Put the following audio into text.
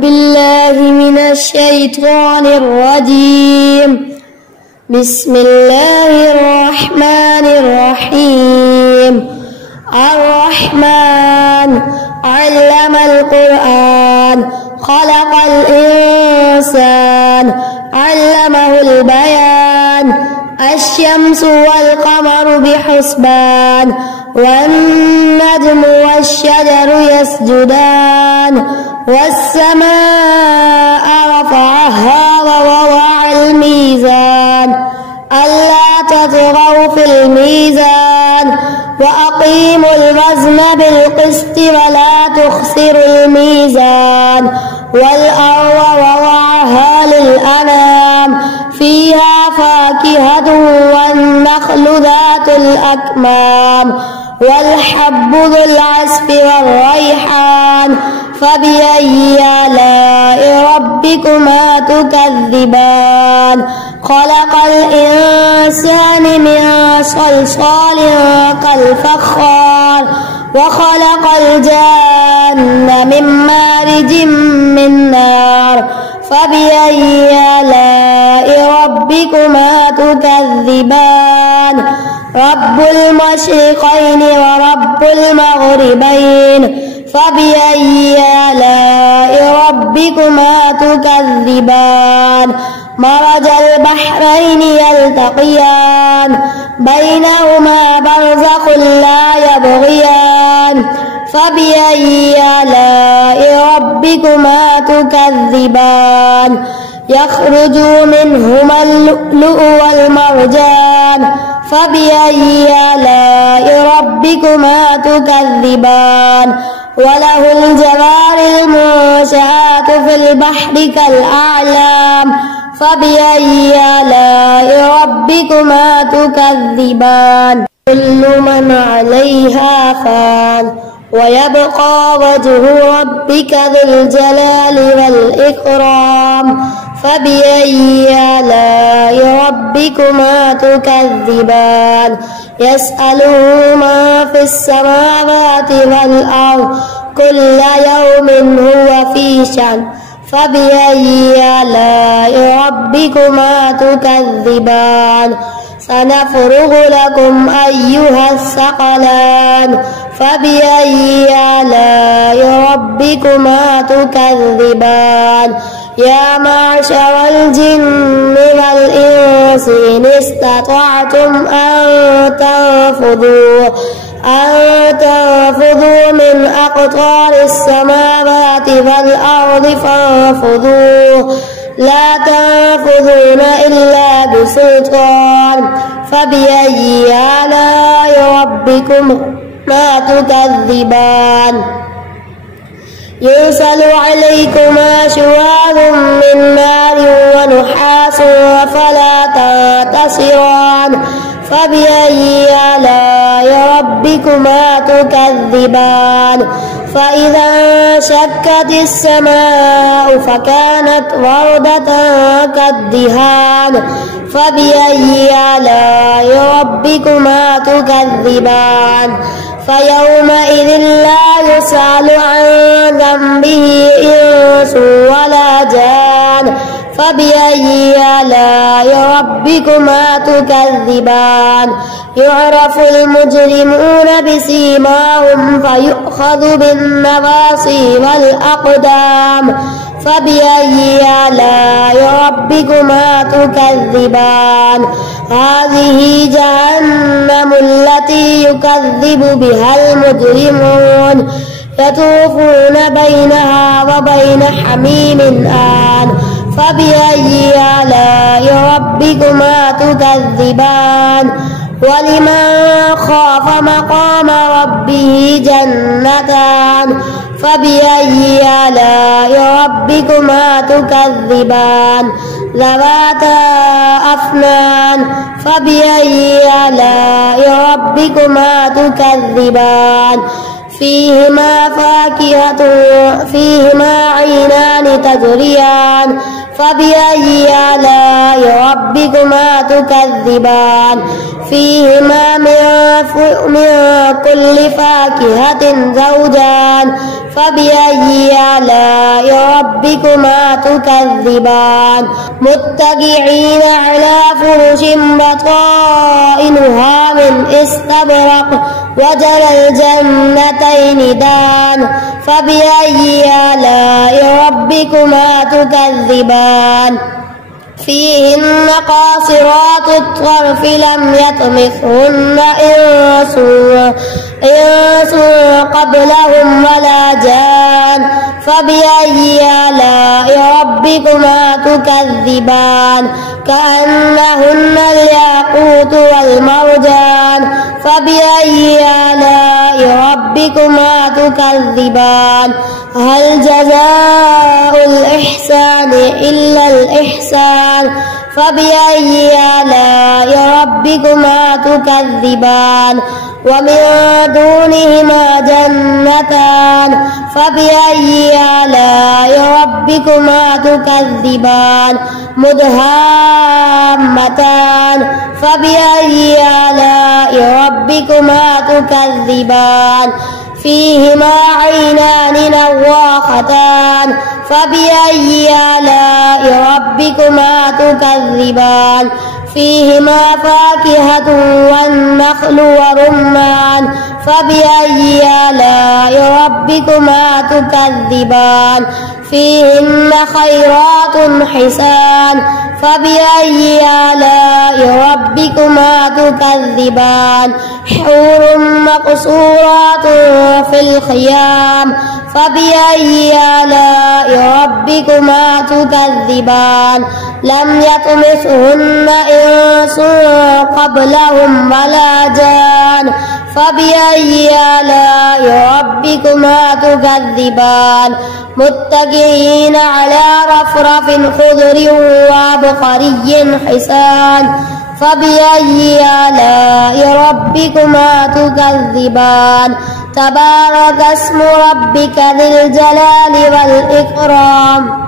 بالله من الشيطان الرجيم. بسم الله الرحمن الرحيم. الرحمن علم القرآن خلق الإنسان علمه البيان. الشمس والقمر بحسبان والنجم والشجر يسجدان. والسماء رفعها ووضع الميزان ألا تطغوا في الميزان وأقيموا الوزن بالقسط ولا تخسروا الميزان. والأرض وضعها للأنام فيها فاكهة والنخل ذات الأكمام والحب ذو العصف والريحان. فبأي آلاء ربكما تكذبان؟ خلق الإنسان من صلصال كالفخار وخلق الجن من مارج من نار. فبأي آلاء ربكما تكذبان؟ رب المشرقين ورب المغربين. فبأي آلاء ربكما تكذبان؟ مرج البحرين يلتقيان بينهما برزخ لا يبغيان. فبأي آلاء ربكما تكذبان؟ يخرج منهما اللؤلؤ والمرجان. فبأي آلاء ربكما تكذبان؟ وله الجوار المنشآت في البحر كالأعلام. فبأي آلاء ربكما تكذبان؟ كل من عليها فان ويبقى وجه ربك ذو الجلال والإكرام. فبأي آلاء ربكما تكذبان؟ يسأله من في السماوات والأرض كل يوم هو في شأن. فبأي آلاء ربكما تكذبان؟ سنفرغ لكم أيها الثقلان. فبأي آلاء ربكما تكذبان؟ يا معشر الجن والإنس إن استطعتم أن تنفذوا من أقطار السماوات والأرض فانفذوا لا تنفذون إلا بسلطان. فبأي آلاء ربكما تكذبان؟ يرسل عليكما شواظ من نار ونحاس فلا تنتصران. فبأي آلاء ربكما تكذبان؟ فإذا انشقت السماء فكانت وردة كالدهان. فبأي آلاء ربكما تكذبان؟ فيومئذ لا يسأل عن ذنبه إنس ولا جان. فبأي آلاء ربكما تكذبان؟ يعرف المجرمون بسيماهم فيؤخذ بالنواصي والأقدام. فبأي آلاء ربكما تكذبان؟ هذه جهنم التي يكذب بها المجرمون يطوفون بينها وبين حميم آن. فبأي آلاء ربكما تكذبان؟ ولمن خاف مقام ربه جنتان. فبأي آلاء ربكما تكذبان؟ ذواتا أفنان. فبأي آلاء ربكما تكذبان؟ فيهما عينان تجريان. فبأي آلاء ربكما تكذبان؟ فيهما من كل فاكهة زوجان. فبأي آلاء ربكما تكذبان متكئين على فرش بطائنها من استبرق وجنى الجنتين دان فبأي آلاء ربكما تكذبان فيهن قاصرات الطرف لم يطمثهن إنس قبلهم ولا جان فبأي آلاء ربكما تكذبان كأنهن الياقوت والمرجان فبأي آلاء ربكما تكذبان هل جزاء الإحسان إلا الإحسان فبأي آلاء ربكما تكذبان ومن دونهما جنتان فبأي آلاء ربكما تكذبان مدهامتان فبأي آلاء ربكما تكذبان فيهما عينان نضاختان فبأي آلاء ربكما تكذبان فيهما فاكهة والنخل ورمان فبأي آلاء ربكما تكذبان فيهن خيرات حسان فبأي آلاء ربكما تكذبان حور مقصورات في الخيام فبأي آلاء ربكما تكذبان لم يطمثهن إنس قبلهم ولا جان فبأي آلاء ربكما تكذبان متكئين على رفرف خضر وعبقري حسان فبأي آلاء ربكما تكذبان تبارك اسم ربك ذي الجلال والإكرام